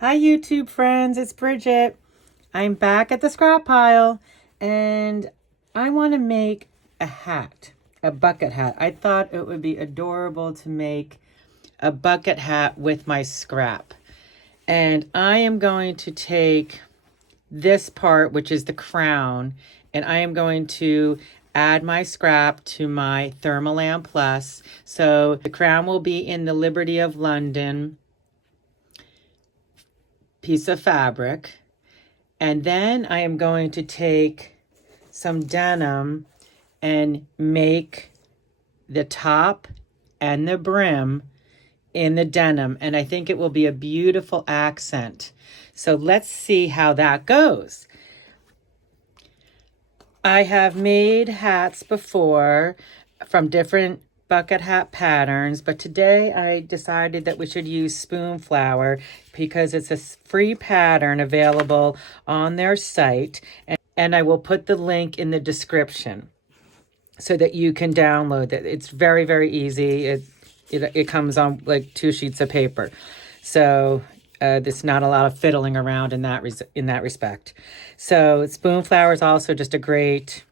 Hi YouTube friends, it's Bridget. I'm back at the scrap pile and I want to make a hat, a bucket hat. I thought it would be adorable to make a bucket hat with my scrap. And I am going to take this part, which is the crown, and I am going to add my scrap to my Thermolam Plus. So the crown will be in the Liberty of London piece of fabric. And then I am going to take some denim and make the top and the brim in the denim. And I think it will be a beautiful accent. So let's see how that goes. I have made hats before from different bucket hat patterns, but today I decided that we should use Spoonflower because it's a free pattern available on their site, and I will put the link in the description so that you can download it. It's very, very easy. It comes on like 2 sheets of paper, so there's not a lot of fiddling around in that respect. So Spoonflower is also just a great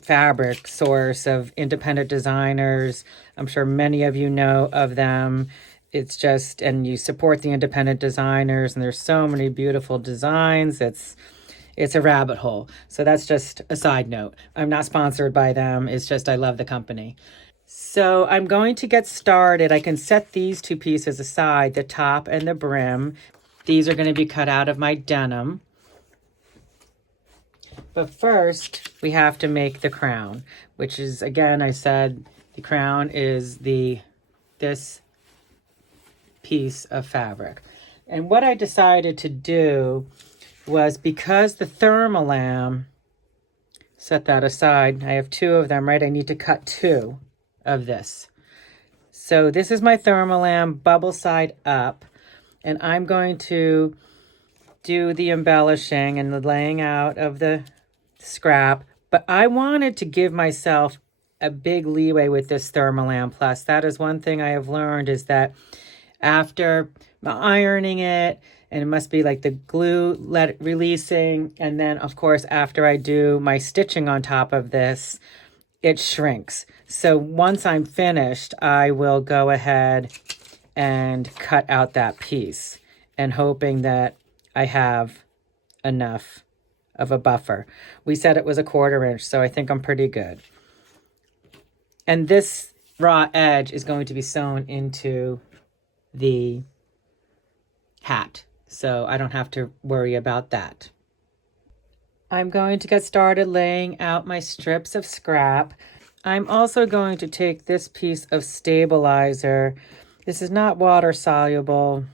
fabric source of independent designers. I'm sure many of you know of them. It's just, and you support the independent designers, and there's so many beautiful designs. It's a rabbit hole. So that's just a side note. I'm not sponsored by them. It's just I love the company. So I'm going to get started. I can set these 2 pieces aside, the top and the brim. These are going to be cut out of my denim. But first, we have to make the crown, which is, again, I said the crown is this piece of fabric. And what I decided to do was, because the thermolam, set that aside, I have 2 of them, right? I need to cut 2 of this. So this is my thermolam bubble side up, and I'm going to do the embellishing and the laying out of the scrap, but I wanted to give myself a big leeway with this Thermolam Plus. That is one thing I have learned, is that after ironing it, and it must be like the glue releasing, and then of course after I do my stitching on top of this, it shrinks. So once I'm finished, I will go ahead and cut out that piece, and hoping that I have enough of a buffer. We said it was a 1/4 inch, so I think I'm pretty good. And this raw edge is going to be sewn into the hat, so I don't have to worry about that. I'm going to get started laying out my strips of scrap. I'm also going to take this piece of stabilizer. This is not water soluble,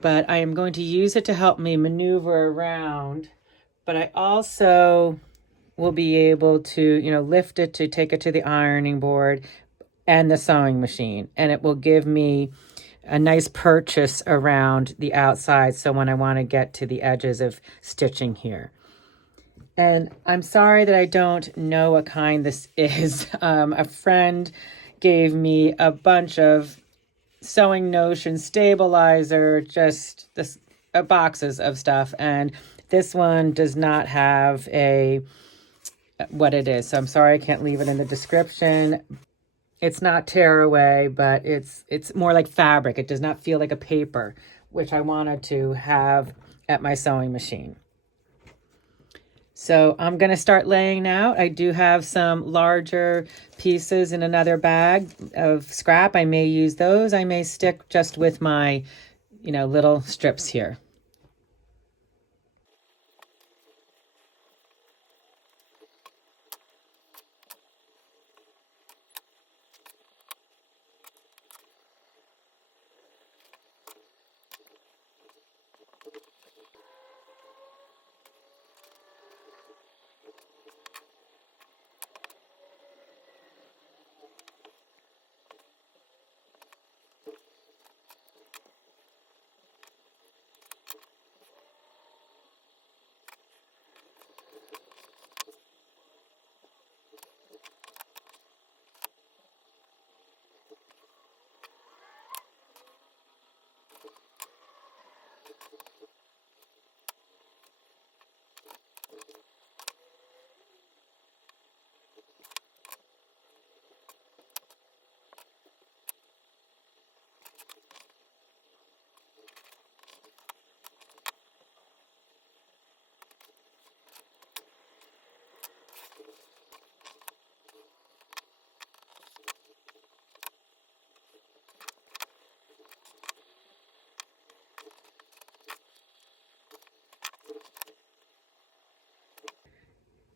but I am going to use it to help me maneuver around. But I also will be able to, lift it to take it to the ironing board and the sewing machine. And it will give me a nice purchase around the outside, so when I want to get to the edges of stitching here. And I'm sorry that I don't know what kind this is. A friend gave me a bunch of Sewing Notion stabilizer, just boxes of stuff, and this one does not have what it is, so I'm sorry I can't leave it in the description. It's not tearaway, but it's more like fabric. It does not feel like a paper, which I wanted to have at my sewing machine. So I'm going to start laying out. I do have some larger pieces in another bag of scrap. I may use those. I may stick just with my, little strips here.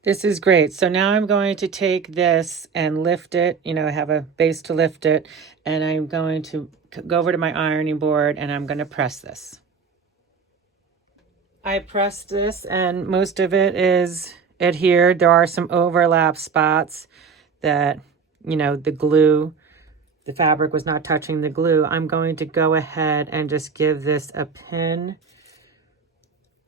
This is great. So now I'm going to take this and lift it, I have a base to lift it, and I'm going to go over to my ironing board and I'm going to press this. I pressed this and most of it is adhered. There are some overlap spots that, the fabric was not touching the glue. I'm going to go ahead and just give this a pin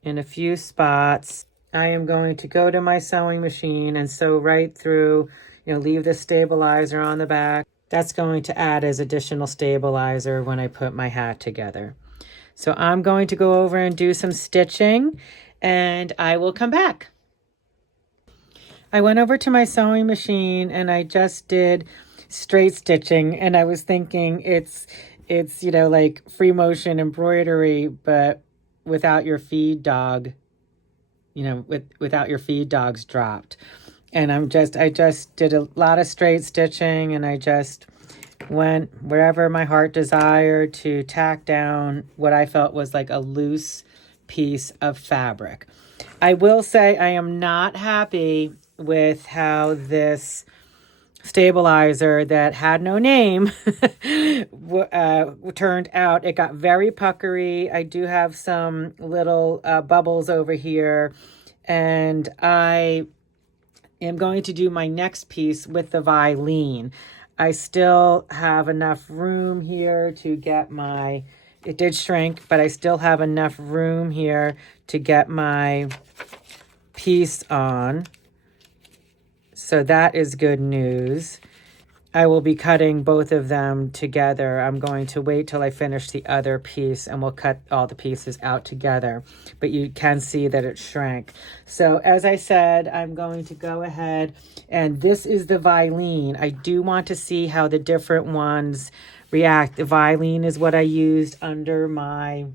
in a few spots. I am going to go to my sewing machine and sew right through, leave the stabilizer on the back. That's going to add as additional stabilizer when I put my hat together. So I'm going to go over and do some stitching and I will come back. I went over to my sewing machine and I just did straight stitching, and I was thinking it's like free motion embroidery, but without your feed dog, without your feed dogs dropped. And I just did a lot of straight stitching, and I just went wherever my heart desired to tack down what I felt was like a loose piece of fabric. I will say I am not happy with how this stabilizer that had no name turned out. It got very puckery. I do have some little bubbles over here, and I am going to do my next piece with the Vilene. I still have enough room here to get it did shrink, but I still have enough room here to get my piece on. So that is good news. I will be cutting both of them together. I'm going to wait till I finish the other piece and we'll cut all the pieces out together. But you can see that it shrank. So as I said, I'm going to go ahead, and this is the Vilene. I do want to see how the different ones react. The Vilene is what I used under my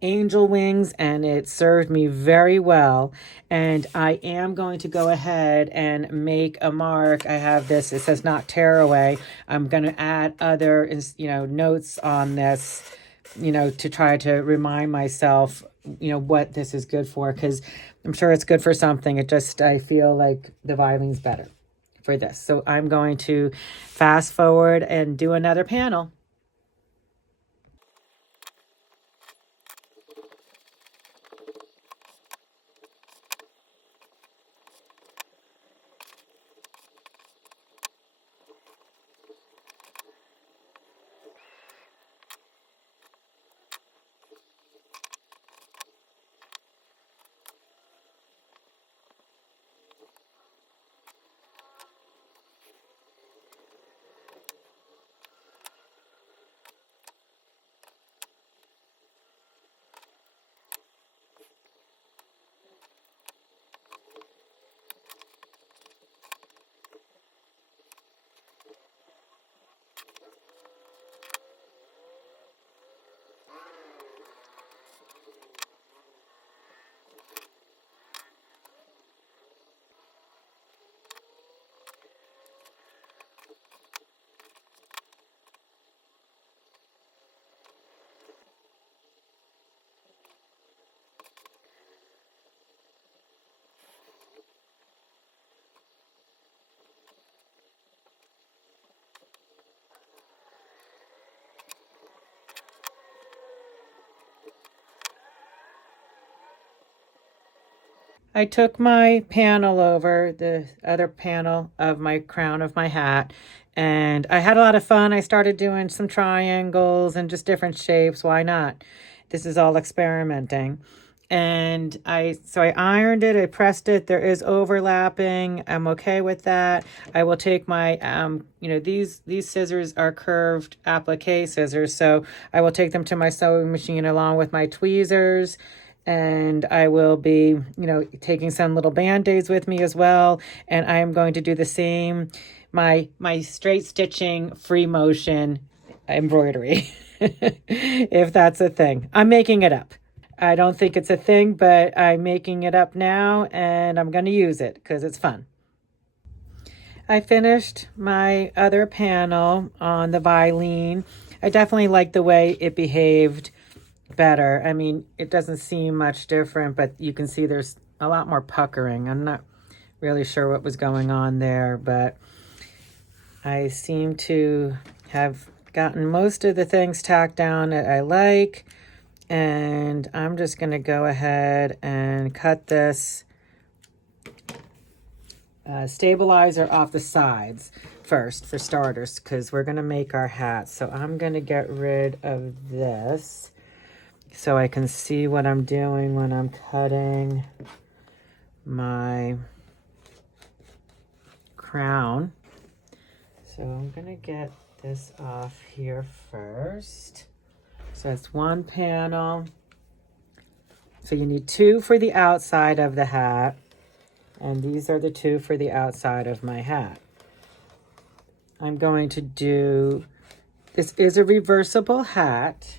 angel wings, and it served me very well. And I am going to go ahead and make a mark. I have this, it says not tear away. I'm going to add other notes on this, to try to remind myself what this is good for, because I'm sure it's good for something. I feel like the Vilene's better for this. So I'm going to fast forward and do another panel. I took my panel over, the other panel of my crown of my hat, and I had a lot of fun. I started doing some triangles and just different shapes. Why not? This is all experimenting. And so I ironed it, I pressed it. There is overlapping. I'm okay with that. I will take my, these scissors are curved applique scissors. So I will take them to my sewing machine along with my tweezers. And I will be, taking some little Band-Aids with me as well. And I am going to do the same, my straight stitching, free motion embroidery, if that's a thing. I'm making it up. I don't think it's a thing, but I'm making it up now and I'm going to use it because it's fun. I finished my other panel on the Vilene. I definitely like the way it behaved better. I mean, it doesn't seem much different, but you can see there's a lot more puckering. I'm not really sure what was going on there, but I seem to have gotten most of the things tacked down that I like. And I'm just going to go ahead and cut this stabilizer off the sides first for starters, because we're going to make our hats. So I'm going to get rid of this so I can see what I'm doing when I'm cutting my crown. So I'm going to get this off here first. So it's one panel. So you need 2 for the outside of the hat. And these are the 2 for the outside of my hat. I'm going to do, this is a reversible hat.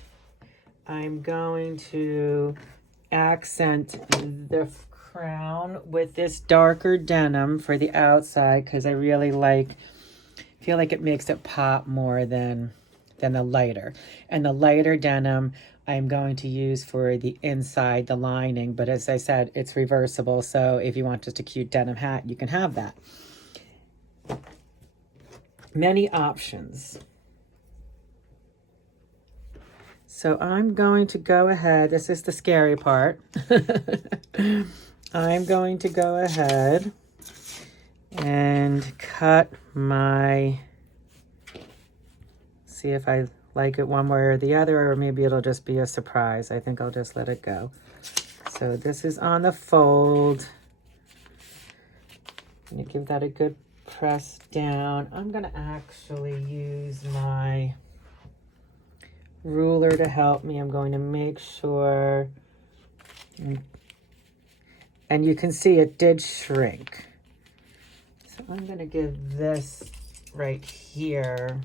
I'm going to accent the crown with this darker denim for the outside because I really feel like it makes it pop more than the lighter. And the lighter denim I'm going to use for the inside, the lining. But as I said, it's reversible. So if you want just a cute denim hat, you can have that. Many options. So I'm going to go ahead. This is the scary part. I'm going to go ahead and cut my, see if I like it one way or the other, or maybe it'll just be a surprise. I think I'll just let it go. So this is on the fold. I'm going to give that a good press down. I'm going to actually use my ruler to help me. I'm going to make sure, and you can see it did shrink. So I'm going to give this right here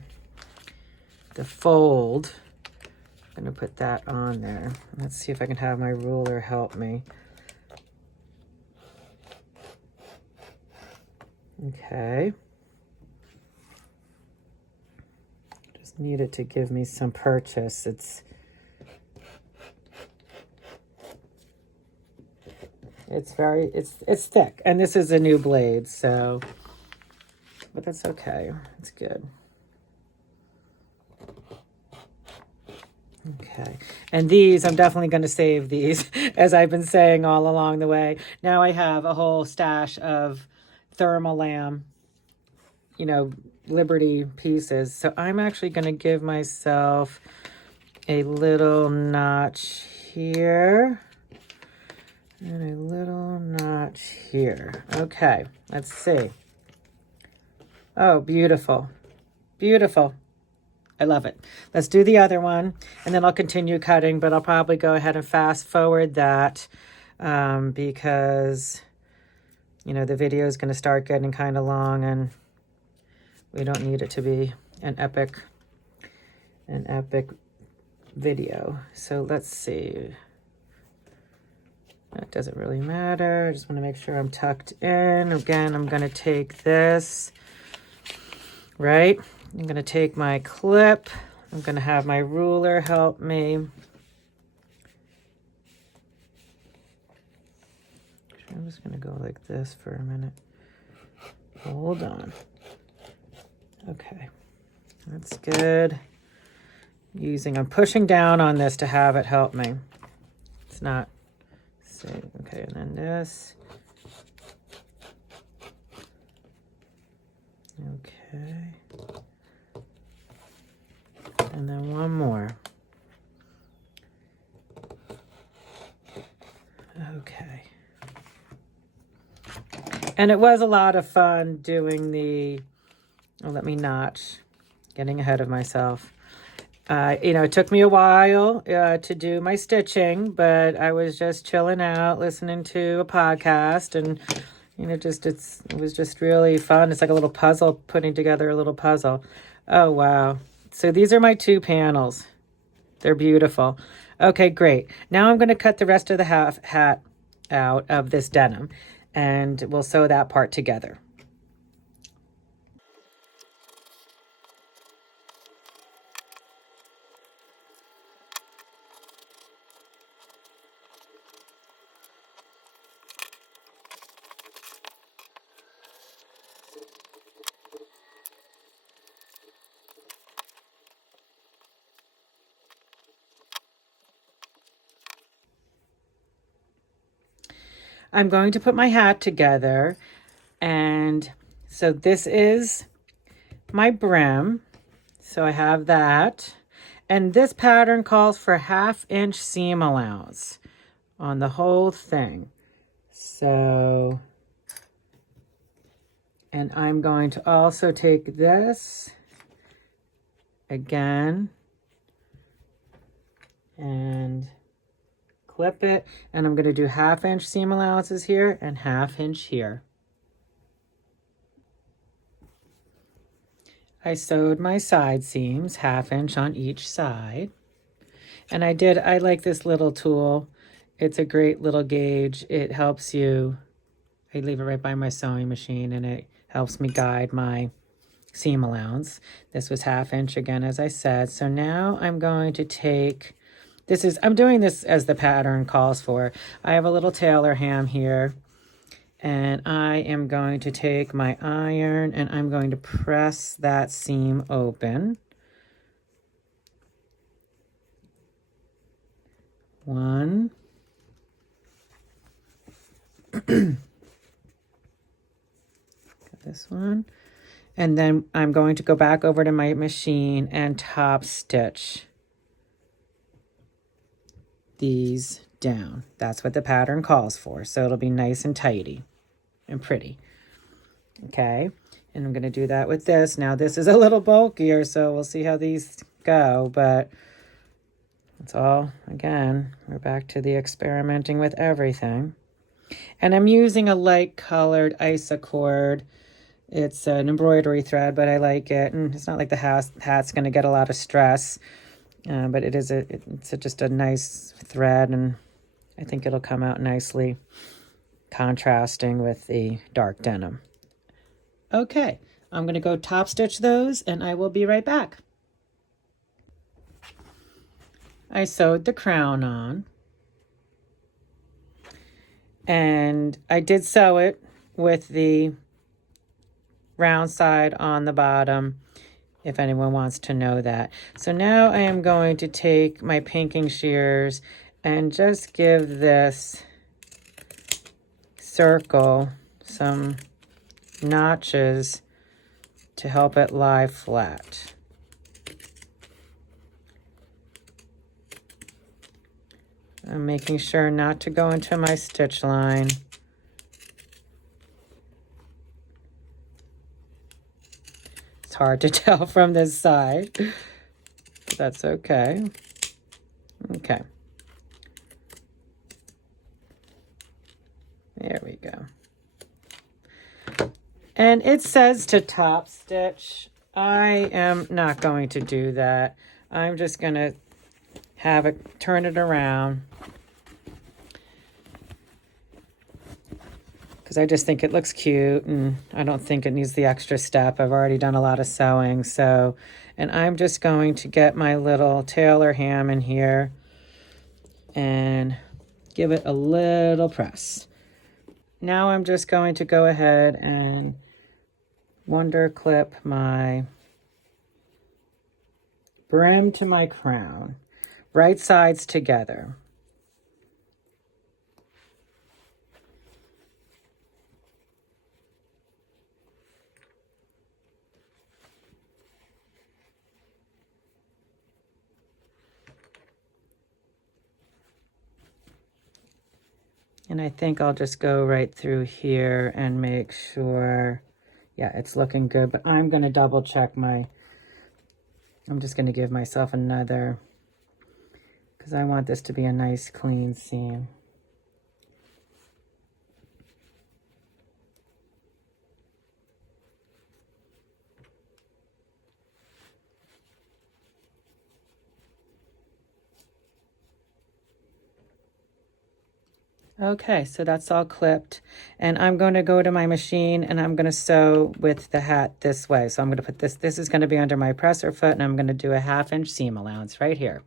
the fold. I'm going to put that on there. Let's see if I can have my ruler help me. Okay. Just need it to give me some purchase. It's thick, and this is a new blade, so, but that's okay. It's good. Okay, and these, I'm definitely going to save these, as I've been saying all along the way. Now I have a whole stash of thermolam, Liberty pieces. So I'm actually going to give myself a little notch here and a little notch here. Okay, let's see. Oh, beautiful. Beautiful. I love it. Let's do the other one, and then I'll continue cutting, but I'll probably go ahead and fast forward that because, the video is going to start getting kind of long, and we don't need it to be an epic video. So let's see. That doesn't really matter. I just want to make sure I'm tucked in. Again, I'm going to take this, right? I'm going to take my clip. I'm going to have my ruler help me. I'm just going to go like this for a minute. Hold on. Okay, that's good. I'm pushing down on this to have it help me. It's not, okay, and then this. Okay. And then one more. Okay. And it was a lot of fun doing the, oh, let me not, getting ahead of myself. It took me a while to do my stitching, but I was just chilling out, listening to a podcast, and it was just really fun. It's like a little puzzle, putting together a little puzzle. Oh, wow. So these are my 2 panels. They're beautiful. Okay, great. Now I'm going to cut the rest of the hat out of this denim, and we'll sew that part together. I'm going to put my hat together, and so this is my brim. So I have that, and this pattern calls for 1/2 inch seam allowance on the whole thing. So, and I'm going to also take this again and clip it, and I'm going to do 1/2 inch seam allowances here and 1/2 inch here. I sewed my side seams 1/2 inch on each side, and I like this little tool. It's a great little gauge. It helps you, I leave it right by my sewing machine, and it helps me guide my seam allowance. This was 1/2 inch again, as I said. So now I'm going to take, I'm doing this as the pattern calls for. I have a little tailor ham here, and I am going to take my iron and I'm going to press that seam open. 1. This one. And then I'm going to go back over to my machine and top stitch these down. That's what the pattern calls for. So it'll be nice and tidy and pretty. Okay. And I'm going to do that with this. Now this is a little bulkier, so we'll see how these go, but it's all, again, we're back to the experimenting with everything. And I'm using a light colored isocord. It's an embroidery thread, but I like it. And it's not like the hat's going to get a lot of stress, but it's just a nice thread, and I think it'll come out nicely, contrasting with the dark denim. Okay, I'm going to go top stitch those, and I will be right back. I sewed the crown on, and I did sew it with the round side on the bottom, if anyone wants to know that. So now I am going to take my pinking shears and just give this circle some notches to help it lie flat. I'm making sure not to go into my stitch line. It's hard to tell from this side, but that's okay. Okay. There we go. And it says to top stitch. I am not going to do that. I'm just going to have it, turn it around, because I just think it looks cute, and I don't think it needs the extra step. I've already done a lot of sewing, so, and I'm just going to get my little tailor ham in here and give it a little press. Now I'm just going to go ahead and wonder clip my brim to my crown, right sides together. And I think I'll just go right through here and make sure, yeah, it's looking good. But I'm going to double check I'm just going to give myself another, because I want this to be a nice clean seam. Okay, so that's all clipped, and I'm going to go to my machine and I'm going to sew with the hat this way. So I'm going to put this is going to be under my presser foot, and I'm going to do a 1/2 inch seam allowance right here.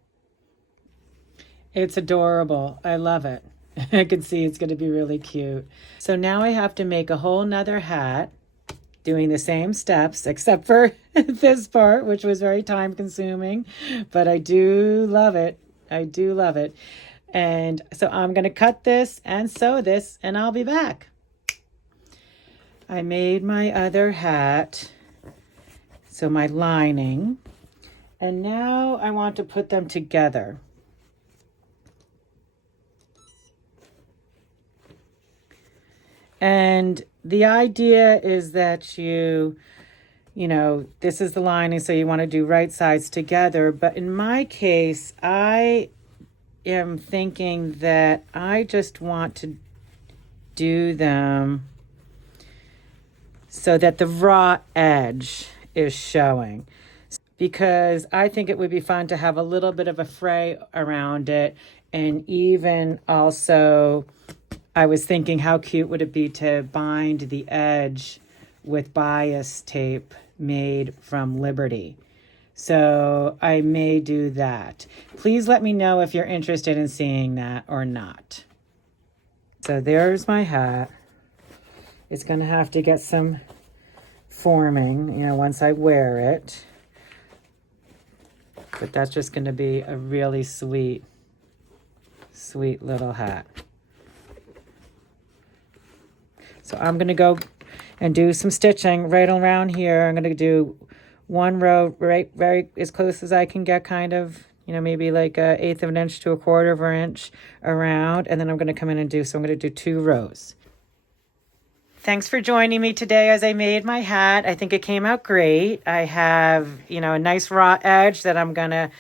It's adorable. I love it. I can see it's going to be really cute. So now I have to make a whole nother hat doing the same steps, except for this part, which was very time consuming, but I do love it. I do love it. And so I'm going to cut this and sew this, and I'll be back. I made my other hat, so my lining, and now I want to put them together. And the idea is that you know, this is the lining, so you want to do right sides together. But in my case, I am thinking that I just want to do them so that the raw edge is showing, because I think it would be fun to have a little bit of a fray around it. And even also, I was thinking, how cute would it be to bind the edge with bias tape made from Liberty. So I may do that. Please let me know if you're interested in seeing that or not. So there's my hat. It's going to have to get some forming, you know, once I wear it. But that's just going to be a really sweet, sweet little hat. So I'm going to go and do some stitching right around here. I'm going to do one row right very as close as I can get, kind of, you know, maybe like 1/8 of an inch to 1/4 of an inch around, and then I'm going to come in and so I'm going to do 2 rows. Thanks for joining me today as I made my hat. I think it came out great. I have, you know, a nice raw edge that I'm going to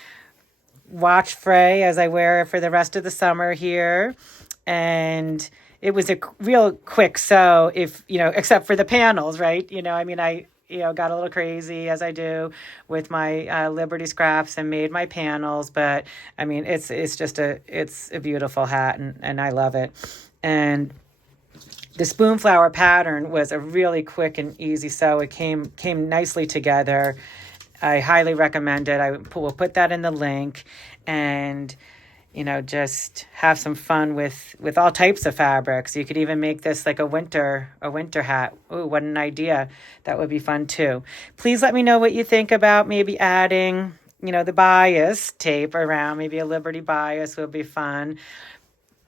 watch fray as I wear it for the rest of the summer here. And it was a real quick sew, if, you know, except for the panels, right? You know, I mean, I, you know, got a little crazy as I with my Liberty scraps and made my panels. But I mean, it's a beautiful hat, and I love it. And the Spoonflower pattern was a really quick and easy sew. It came nicely together. I highly recommend it. We'll put that in the link, and you know, just have some fun with all types of fabrics. You could even make this like a winter hat. Ooh, what an idea. That would be fun too. Please let me know what you think about maybe adding, you know, the bias tape around. Maybe a Liberty bias would be fun.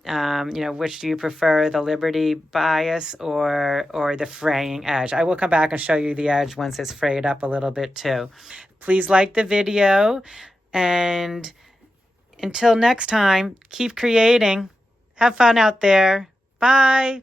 You know, which do you prefer, the Liberty bias or the fraying edge? I will come back and show you the edge once it's frayed up a little bit too. Please like the video, and until next time, keep creating. Have fun out there. Bye.